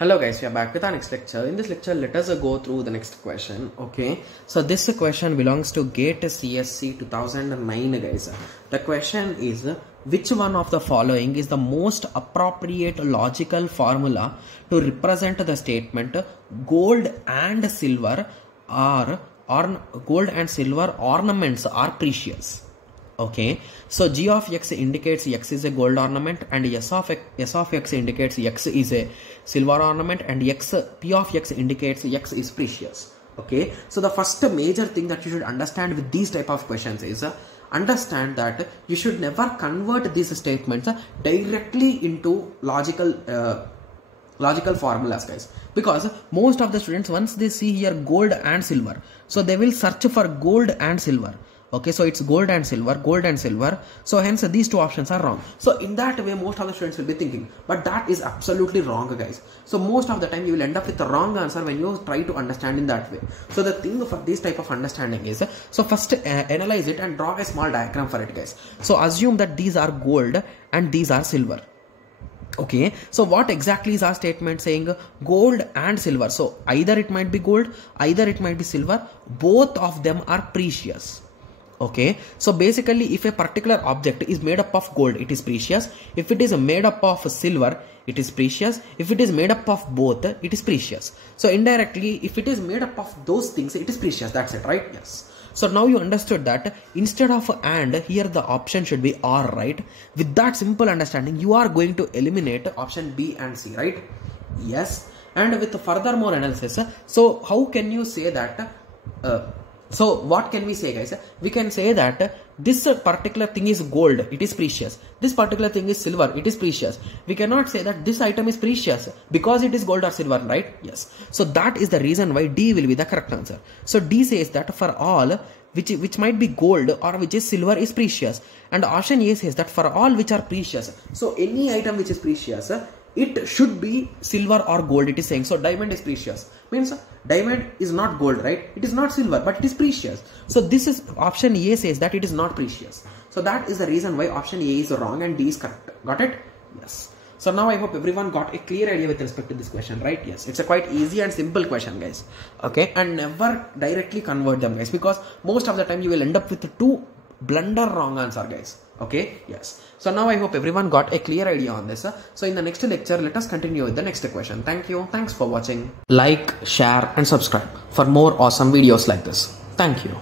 Hello guys, we are back with our next lecture. In this lecture, let us go through the next question. Okay, so this question belongs to GATE CSC 2009 guys. The question is, which one of the following is the most appropriate logical formula to represent the statement gold and silver ornaments are precious? Okay, so G of X indicates X is a gold ornament, and S of X indicates X is a silver ornament, and P of X indicates X is precious. Okay, so the first major thing that you should understand with these type of questions is understand that you should never convert these statements directly into logical formulas, guys, because most of the students, once they see here gold and silver, so they will search for gold and silver. Okay, so it's gold and silver, so hence these two options are wrong. So in that way most of the students will be thinking, but that is absolutely wrong, guys. So most of the time you will end up with the wrong answer when you try to understand in that way. So the thing for this type of understanding is, so first analyze it and draw a small diagram for it, guys. So assume that these are gold and these are silver. Okay, so what exactly is our statement saying? Gold and silver. So either it might be gold, either it might be silver, both of them are precious. Okay, so basically if a particular object is made up of gold, it is precious. If it is made up of silver, it is precious. If it is made up of both, it is precious. So indirectly, if it is made up of those things, it is precious. That's it, right? Yes. So now you understood that instead of and, here the option should be or, right? With that simple understanding, you are going to eliminate option B and C, right? Yes. And with furthermore analysis, so how can you say that so what can we say, guys? We can say that this particular thing is gold, it is precious. This particular thing is silver, it is precious. We cannot say that this item is precious because it is gold or silver, right? Yes. So that is the reason why D will be the correct answer. So D says that for all which might be gold or which is silver is precious. And option A says that for all which are precious. So any item which is precious, it should be silver or gold, it is saying. So diamond is precious, means diamond is not gold, right? It is not silver, but it is precious. So this is option A says that it is not precious. So that is the reason why option A is wrong and D is correct. Got it? Yes. So now I hope everyone got a clear idea with respect to this question, right? Yes, it's a quite easy and simple question, guys. Okay, and never directly convert them, guys, because most of the time you will end up with two blunder wrong answer, guys. Okay, yes. So now I hope everyone got a clear idea on this. So in the next lecture, let us continue with the next question. Thank you. Thanks for watching. Like, share and subscribe for more awesome videos like this. Thank you.